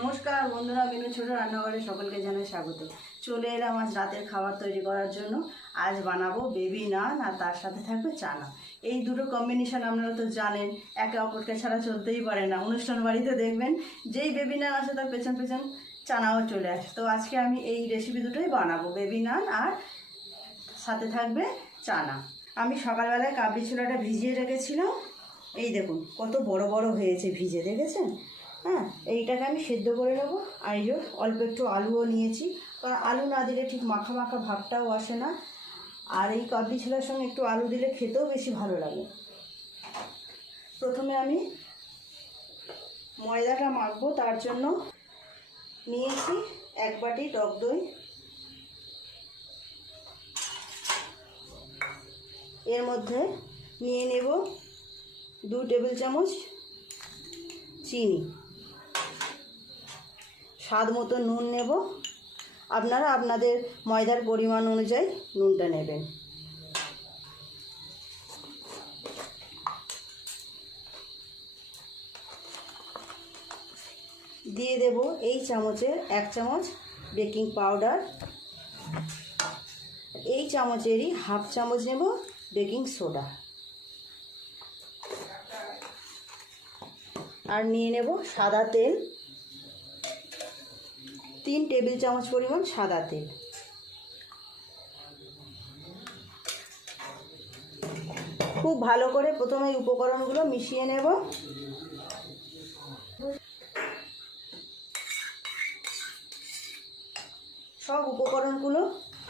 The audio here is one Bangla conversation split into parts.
নমস্কার বন্ধুরা, মিনু ছোট রান্নাঘরে সকলকে জানাই স্বাগত। চলে এলাম আজ রাতের খাবার তৈরি করার জন্য। আজ বানাবো বেবি নান আর তার সাথে থাকবে চানা। এই দুটো কম্বিনেশান আপনারা তো জানেন, একে অপরকে ছাড়া চলতেই পারে না। অনুষ্ঠান বাড়িতে দেখবেন, যেই বেবি নান আসে তার পেছন পেছন চানাও চলে আসে। তো আজকে আমি এই রেসিপি দুটোই বানাবো, বেবি নান আর সাথে থাকবে চানা। আমি সকালবেলায় কাবলি ছোলাটা ভিজিয়ে রেখেছিলাম। এই দেখুন, কত বড় বড় হয়েছে ভিজে, দেখেছেন? হ্যাঁ এইটাকে আমি সেদ্ধ করে নেব। আর এই অল্প একটু আলুও নিয়েছি। কারণ আলু না দিলে ঠিক মাখা মাখা ভাবটাও আসে না। আর এই কাবলি ছোলার সঙ্গে একটু আলু দিলে খেতেও বেশি ভালো লাগে। প্রথমে আমি ময়দাটা মাখবো, তার জন্য নিয়েছি এক বাটি টক দই। এর মধ্যে নিয়ে নেব দু টেবিল চামচ চিনি। স্বাদ মতো নুন নেব। আপনারা আপনাদের ময়দার পরিমাণ অনুযায়ী নুনটা নেবেন। দিয়ে দেব এই চামচের এক চামচ বেকিং পাউডার। এই চামচেরই হাফ চামচ নেব বেকিং সোডা। আর নিয়ে নেব সাদা তেল। তিন টেবিল চামচ পরিমাণ সাদা তেল। খুব ভালো করে প্রথমে উপকরণগুলো মিশিয়ে নেব। সব উপকরণগুলো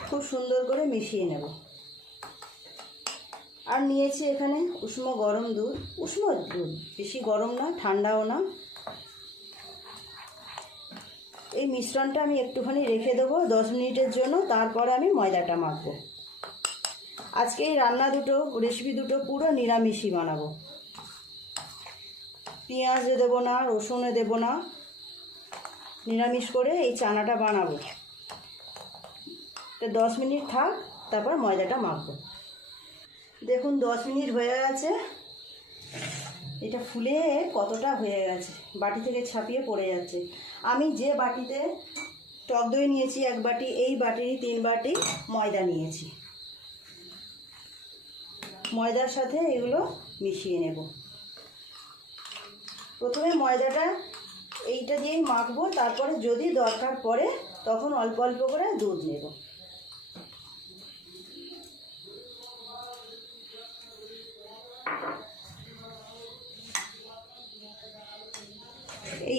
খুব সুন্দর করে মিশিয়ে নেব। আর নিয়েছি এখানে উষ্ণ গরম দুধ। উষ্ণ দুধ, বেশি গরম না ঠান্ডাও না। এই মিশ্রণটা আমি একটুখানি রেখে দেবো দশ মিনিটের জন্য, তারপরে আমি ময়দাটা মাখবো। আজকে এই রান্না দুটো রেসিপি দুটো পুরো নিরামিষই বানাবো। পেঁয়াজ দেবো না রসুনে দেবো না, নিরামিষ করে এই চানাটা বানাবো। তো দশ মিনিট থাক, তারপর ময়দাটা মাখবো। দেখুন, দশ মিনিট হয়ে গেছে। এটা ফুলে কতটা হয়ে গেছে, বাটি থেকে ছাপিয়ে পড়ে যাচ্ছে। আমি যে বাটিতে টক দই নিয়েছি এক বাটি, এই বাটিরই তিন বাটি ময়দা নিয়েছি। ময়দার সাথে এগুলো মিশিয়ে নেব। প্রথমে ময়দাটা এইটা দিয়েই মাখবো, তারপরে যদি দরকার পড়ে তখন অল্প অল্প করে দুধ নেব।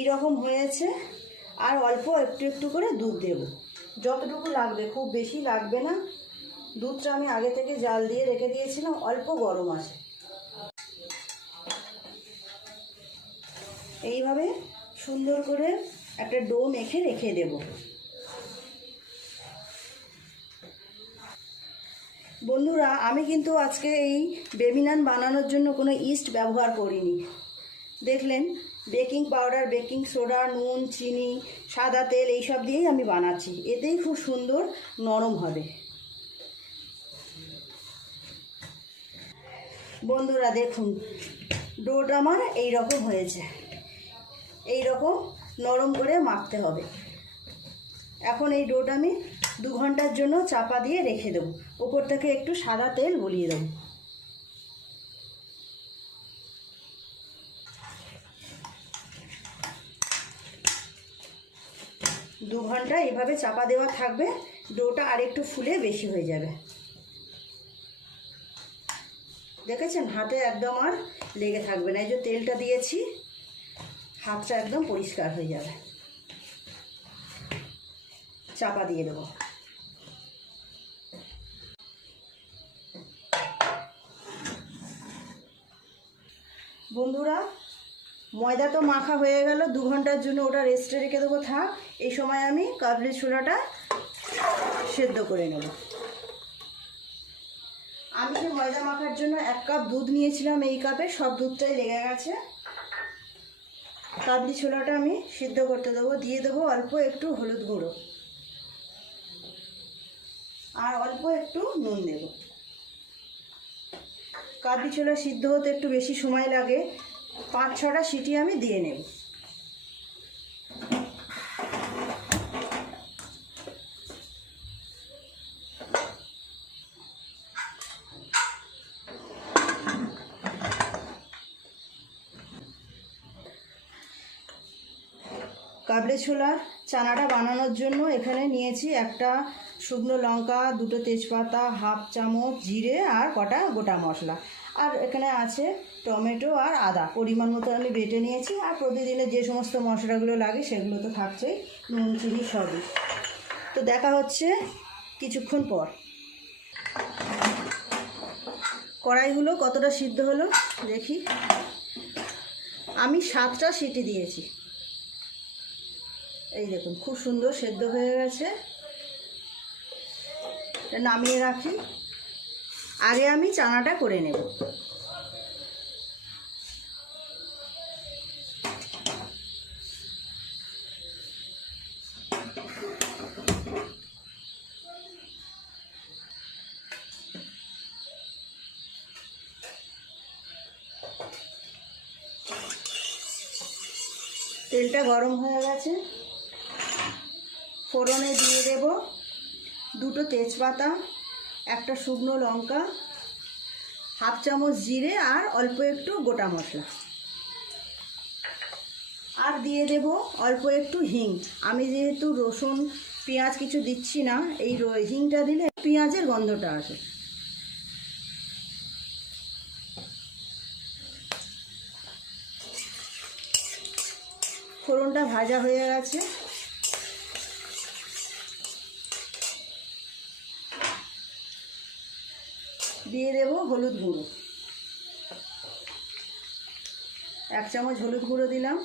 এই রকম হয়েছে, আর অল্প একটু একটু করে দুধ দেব। যতটুকু লাগবে, খুব বেশি লাগবে না। দুধটা আমি আগে থেকে জাল দিয়ে রেখে দিয়েছিলাম, অল্প গরম আছে। এইভাবে সুন্দর করে একটা ডো মেখে রেখে দেব। বন্ধুরা, আমি কিন্তু আজকে এই বেবিনান বানানোর জন্য কোনো ইস্ট ব্যবহার করিনি। দেখলেন বেকিং পাউডার, বেকিং সোডা, নুন, চিনি, সাদা তেল এইসব দিয়েই আমি বানাচ্ছি। এতেই খুব সুন্দর নরম হবে। বন্ধুরা দেখুন, ডোটা আমার এই রকম হয়েছে। এই রকম নরম করে মাখতে হবে। এখন এই ডোটা আমি দু ঘণ্টার জন্য চাপা দিয়ে রেখে দেবো। ওপর থেকে একটু সাদা তেল গলিয়ে দেবো। দু ঘণ্টা এভাবে চাপা দেওয়া থাকবে, ডোটা আর একটু ফুলে বেশি হয়ে যাবে। দেখেছেন? হাতে একদম আর লেগে থাকবে না। এই যে তেলটা দিয়েছি, হাতটা একদম পরিষ্কার হয়ে যাবে। চাপা দিয়ে দেবো। বন্ধুরা ময়দা তো মাখা হয়ে গেল, দু ঘণ্টার জন্য ওটা রেস্টে রেখে দেবো, থাক। এই সময় আমি কাবলি ছোলাটা সেদ্ধ করে নেব। আমি যে ময়দা মাখার জন্য এক কাপ দুধ নিয়েছিলাম এই কাপে, সব দুধটাই লেগে গেছে। কাবলি ছোলাটা আমি সিদ্ধ করতে দেবো, দিয়ে দেবো অল্প একটু হলুদ গুঁড়ো। আর অল্প একটু নুন দেব। কাবলি ছোলা সিদ্ধ হতে একটু বেশি সময় লাগে পাঁচ, ছটা সিটি আমি দিয়ে নেব। কাবড়ে ছোলার চানাটা বানানোর জন্য এখানে নিয়েছি একটা শুকনো লঙ্কা, দুটো তেজপাতা, হাফ চামচ, জিরে আর কটা গোটা মশলা। আর এখানে আছে টমেটো আর আদা। পরিমাণ মতো আমি বেটে নিয়েছি আর প্রতিদিনের যে সমস্ত মশলাগুলো লাগে সেগুলো তো থাকছেই, নুন, চিনি সবই। তো দেখা হচ্ছে কিছুক্ষণ পর। কড়াইগুলো কতটা সিদ্ধ হলো দেখি। আমি সাতটা সিটি দিয়েছি। এই দেখুন, খুব সুন্দর সেদ্ধ হয়ে গেছে। নামিয়ে রাখি। আগে আমি চানাটা করে নেব। তেলটা গরম হয়ে গেছে। ফোড়নে দিয়ে দেব দুটো তেজপাতা। একটা শুকনো লঙ্কা, হাফ চামচ জিরে আর অল্প একটু গোটা মশলা। আর দিয়ে দেব অল্প একটু হিং। আমি যেহেতু রসুন, পেঁয়াজ কিছু দিচ্ছি না, এই হিংটা দিলে পেঁয়াজের গন্ধটা আসে। ফোড়নটা ভাজা হয়ে গেছে। দিয়ে দেব হলুদ গুঁড়ো। এক চামচ হলুদ গুঁড়ো দিলাম।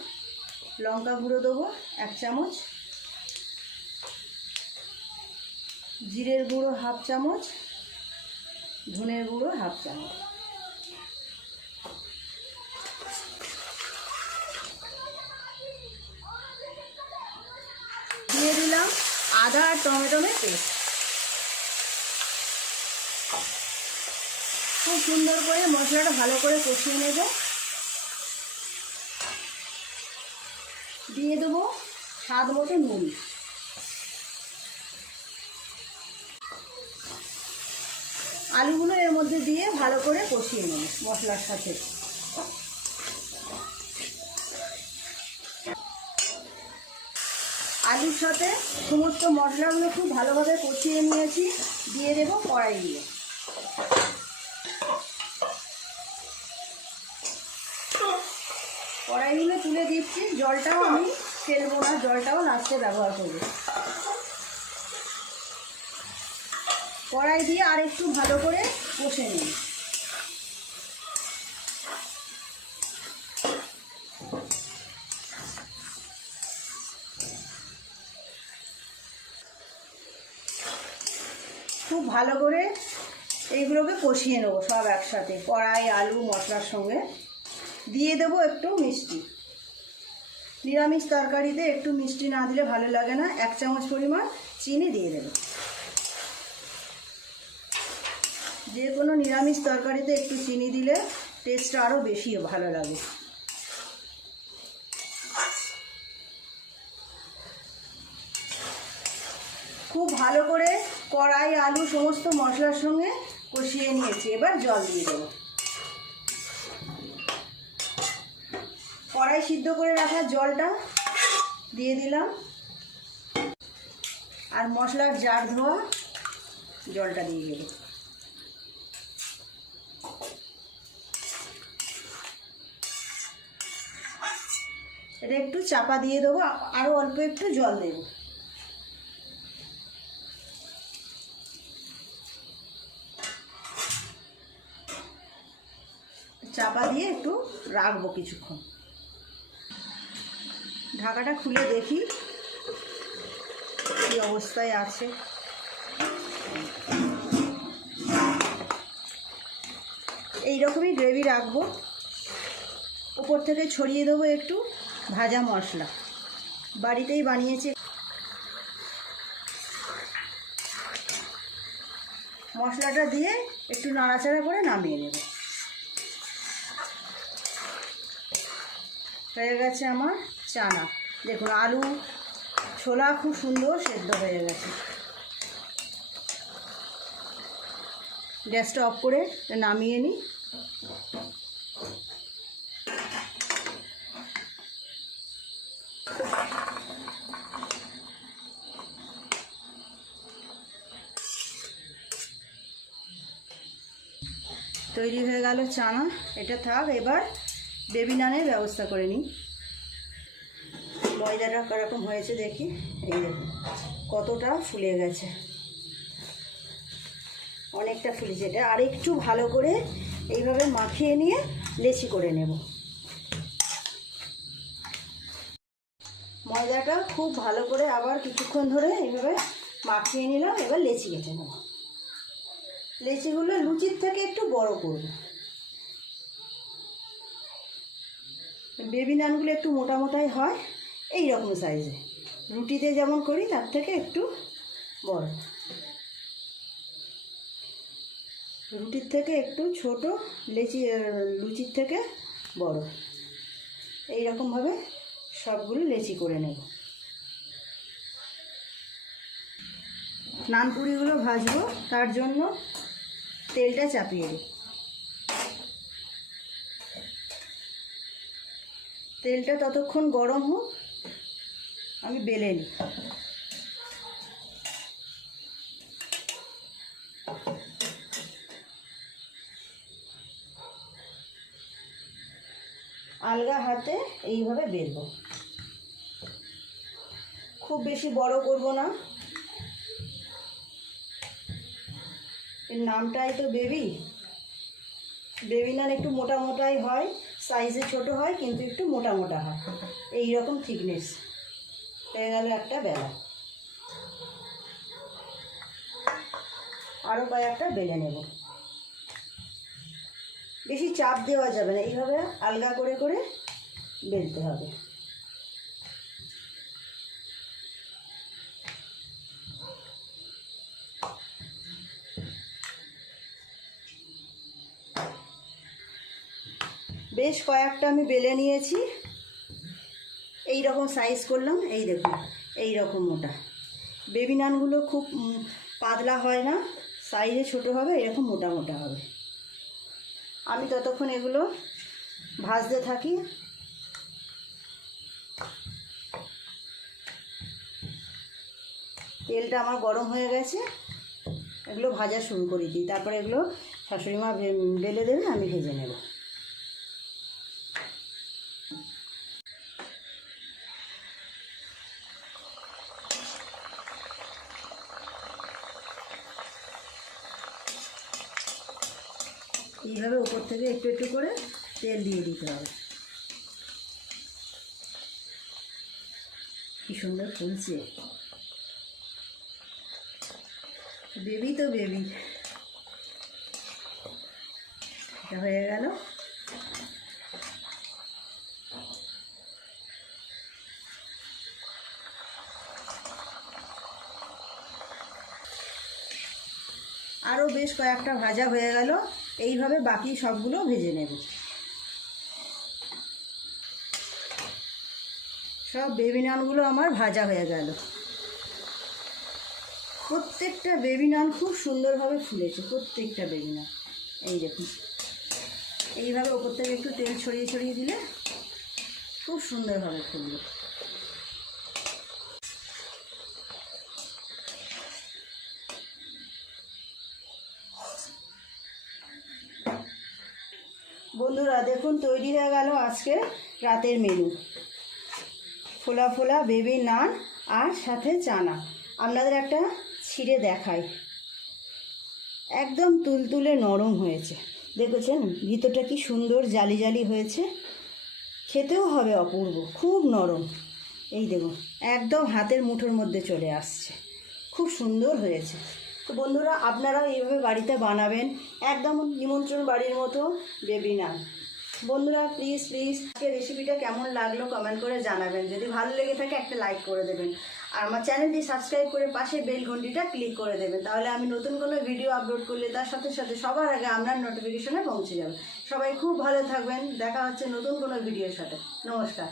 লঙ্কা গুঁড়ো দেবো এক চামচ। জিরের গুঁড়ো হাফ চামচ। ধনের গুঁড়ো হাফ চামচ। দিয়ে দিলাম আদা আর টমেটোমের পেস্ট। খুব সুন্দর করে মশলাটা ভালো করে কষিয়ে নেব। দিয়ে দেবো স্বাদ মতো নুন। আলুগুলো এর মধ্যে দিয়ে ভালো করে কষিয়ে নেব মশলার সাথে। আলুর সাথে সমস্ত মশলাগুলো খুব ভালোভাবে কষিয়ে নিয়েছি। দিয়ে দেবো কড়াইগুলো। কড়াইগুলো তুলে দিচ্ছি। জলটাও আমি ফেলব না, জলটাও লাস্টে ব্যবহার করব। কড়াই দিয়ে আর একটু ভালো করে কষে নিই। খুব ভালো করে এইগুলোকে কষিয়ে নেব সব একসাথে, কড়াই, আলু, মশলার সঙ্গে। দিয়ে দেবো একটু মিষ্টি। নিরামিষ তরকারিতে একটু মিষ্টি না দিলে ভালো লাগে না। এক চামচ পরিমাণ চিনি দিয়ে দেবো। যে কোনো নিরামিষ তরকারিতে একটু চিনি দিলে টেস্টটা আরও বেশি ভালো লাগে। খুব ভালো করে কড়াই, আলু, সমস্ত মশলার সঙ্গে কষিয়ে নিয়েছি। এবার জল দিয়ে দেবো। কড়াই সিদ্ধ করে রাখা জলটা দিয়ে দিলাম। আর মশলার জার ধোয়া জলটা দিয়ে দেবো। এটা একটু চাপা দিয়ে দেবো আরও অল্প একটু জল দেবো। চাপা দিয়ে একটু রাখব কিছুক্ষণ। ঢাকাটা খুলে দেখি কি অবস্থায় আছে। এই রকমই গ্রেভি রাখব। উপর থেকে ছড়িয়ে দেবো একটু ভাজা মশলা। বাড়িতেই বানিয়েছি। মশলাটা দিয়ে একটু নাড়াচাড়া করে নামিয়ে নেব। হয়ে গেছে আমার চানা। দেখুন, আলু, ছোলা খুব সুন্দর সেদ্ধ হয়ে গেছে। গ্যাসটা অফ করে নামিয়ে নিই। তৈরি হয়ে গেল চানা। এটা থাক, এবার বেবি নানের ব্যবস্থা করে নিই। ময়দাটা কীরকম হয়েছে দেখি। এই কতটা ফুলে গেছে। অনেকটা ফুলেছে এটা। আর একটু ভালো করে এইভাবে মাখিয়ে নিয়ে লেচি করে নেব। ময়দাটা খুব ভালো করে আবার কিছুক্ষণ ধরে এইভাবে মাখিয়ে নিলাম, এবার লেচি কেটে নেব। লেচিগুলো লুচির থেকে একটু বড় করব। বেবি নানগুলো একটু মোটা মোটাই হয়। এই রকম সাইজে রুটিতে যেমন করি, তার থেকে একটু বড়। রুটির থেকে একটু ছোট, লেচি লুচির থেকে বড়। এই রকমভাবে সবগুলো লেচি করে নেব। নানপুরিগুলো ভাজবো, তার জন্য তেলটা চাপিয়ে দিই। তেলটা ততক্ষণ গরম হোক আমি বেলে নিই। আলগা হাতে এইভাবে বেলবো। খুব বেশি বড় করব না। এর নামটাই তো বেবি। বেবি নান একটু মোটা মোটাই হয়, সাইজে ছোট হয়, কিন্তু একটু মোটা মোটা হয়। এই রকম থিকনেস। হয়ে গেল একটা বেলা। আরও কয়েকটা বেলে নেব। বেশি চাপ দেওয়া যাবে না, এইভাবে আলগা করে করে বেলতে হবে। বেশ কয়েকটা আমি বেলে নিয়েছি। এই রকম সাইজ করলাম, এই দেখুন এই রকম মোটা বেবি নানগুলো খুব পাতলা হয় না সাইজে ছোট হবে, এরকম মোটা মোটা হবে। আমি ততক্ষণ এগুলো ভাজতে থাকি। তেলটা আমার গরম হয়ে গেছে, এগুলো ভাজা শুরু করে দিই। তারপরে এগুলো শাশুড়ি মা বেলে দেবে, আমি ভেজে নেব। এইভাবে উপর থেকে একটু একটু করে তেল দিয়ে দিতে হবে। কি সুন্দর ফুলছে। বেবি তো বেবি। এটা হয়ে গেল। আরও বেশ কয়েকটা ভাজা হয়ে গেল। এইভাবে বাকি সবগুলো ভেজে নেব। সব বেবি নানগুলো আমার ভাজা হয়ে গেল। প্রত্যেকটা বেবি নান খুব সুন্দরভাবে ফুলেছে, প্রত্যেকটা বেবি নান। এই দেখুন। এইভাবে ওপর থেকে একটু তেল ছড়িয়ে ছড়িয়ে দিলে খুব সুন্দরভাবে ফুলবে। বন্ধুরা, দেখুন, তৈরি হয়ে গেল আজকে রাতের মেনু ফোলা ফোলা বেবি নান আর সাথে চানা। আপনাদের একটা ছিঁড়ে দেখাই। একদম তুলতুলে নরম হয়েছে। দেখেছেন, ভিতরটা কি সুন্দর জালি জালি হয়েছে। খেতেও হবে অপূর্ব, খুব নরম। এই দেখুন, একদম হাতের মুঠোর মধ্যে চলে আসছে। খুব সুন্দর হয়েছে। তো বন্ধুরা, আপনারাও এইভাবে বাড়িতে বানাবেন। একদম নিমন্ত্রণ বাড়ির মতো বেবি নান বন্ধুরা প্লিজ প্লিজ আজকে রেসিপিটা কেমন লাগল কমেন্ট করে জানাবেন। যদি ভালো লেগে থাকে, একটা লাইক করে দেবেন। আর আমার চ্যানেলটি সাবস্ক্রাইব করে পাশে বেল ঘন্টিটা ক্লিক করে দেবেন। তাহলে আমি নতুন কোনো ভিডিও আপলোড করলে তার সাথে সাথে সবার আগে আপনার নোটিফিকেশনে পৌঁছে যাবে। সবাই খুব ভালো থাকবেন। দেখা হচ্ছে নতুন কোনো ভিডিওর সাথে। নমস্কার।